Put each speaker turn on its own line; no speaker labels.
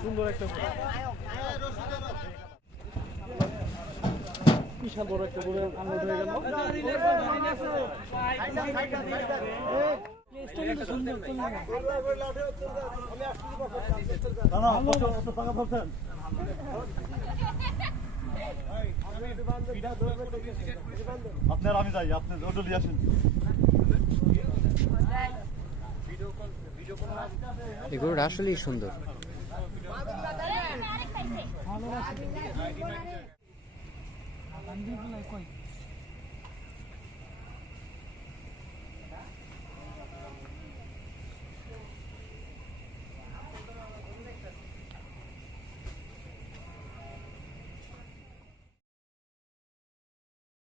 সুন্দর একটা। বিশাল বড় একটা গরু আনলোড হয়ে গেল।
আপনার আমি যাই আপনি জলদি আসেন।
এই আসলেই সুন্দর।
ভালো আছে